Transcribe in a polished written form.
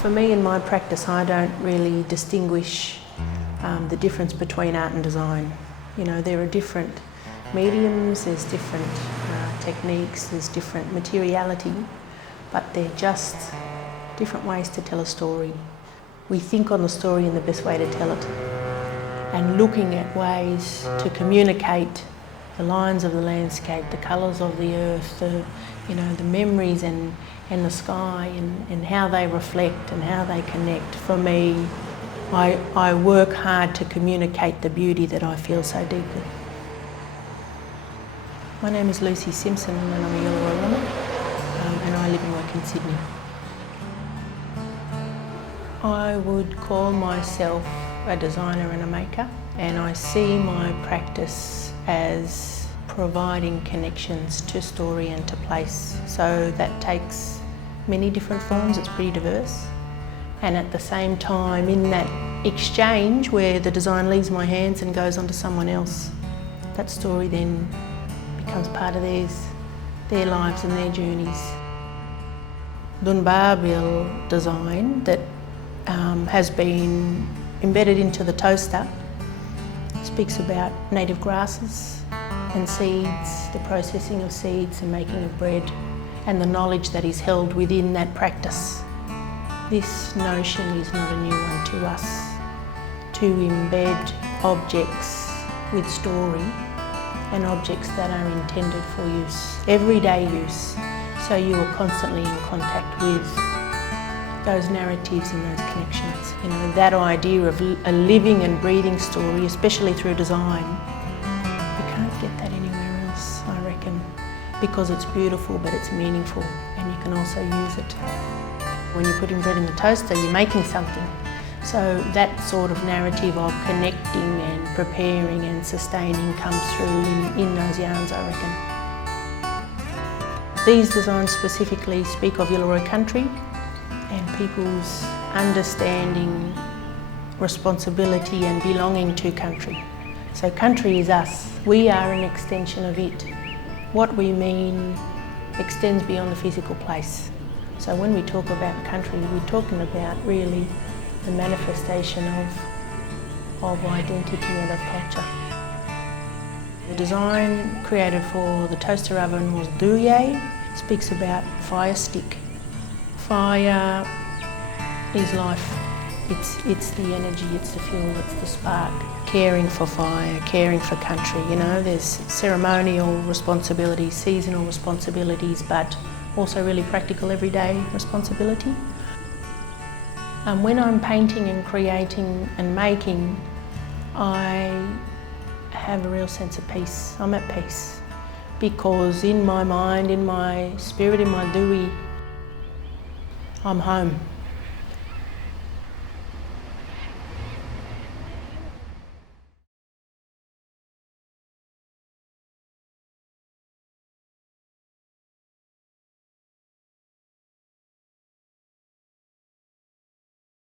For me in my practice, I don't really distinguish the difference between art and design. You know, there are different mediums, there's different techniques, there's different materiality, but they're just different ways to tell a story. We think on the story in the best way to tell it, and looking at ways to communicate the lines of the landscape, the colours of the earth, the memories and the sky and how they reflect and how they connect. For me, I work hard to communicate the beauty that I feel so deeply. My name is Lucy Simpson and I'm a Illawarra woman and I live and work in Sydney. I would call myself a designer and a maker, and I see my practice as providing connections to story and to place. So that takes many different forms, it's pretty diverse. And at the same time, in that exchange where the design leaves my hands and goes on to someone else, that story then becomes part of their lives and their journeys. Dhunbarrbil design that has been embedded into the toaster speaks about native grasses and seeds, the processing of seeds and making of bread, and the knowledge that is held within that practice. This notion is not a new one to us, to embed objects with story and objects that are intended for use, everyday use, so you are constantly in contact with those narratives and those connections. You know, that idea of a living and breathing story, especially through design, you can't get that anywhere else, I reckon, because it's beautiful but it's meaningful and you can also use it. When you're putting bread in the toaster, you're making something. So that sort of narrative of connecting and preparing and sustaining comes through in those yarns, I reckon. These designs specifically speak of Illawarra country and people's understanding, responsibility and belonging to country. So country is us. We are an extension of it. What we mean extends beyond the physical place. So when we talk about country, we're talking about really the manifestation of identity and of culture. The design created for the toaster oven was Dhuuyaay. It speaks about fire stick. Fire is life. It's the energy, it's the fuel, it's the spark. Caring for fire, caring for country. You know, there's ceremonial responsibilities, seasonal responsibilities, but also really practical everyday responsibility. When I'm painting and creating and making, I have a real sense of peace. I'm at peace because in my mind, in my spirit, in my Dhuuyaay, I'm home.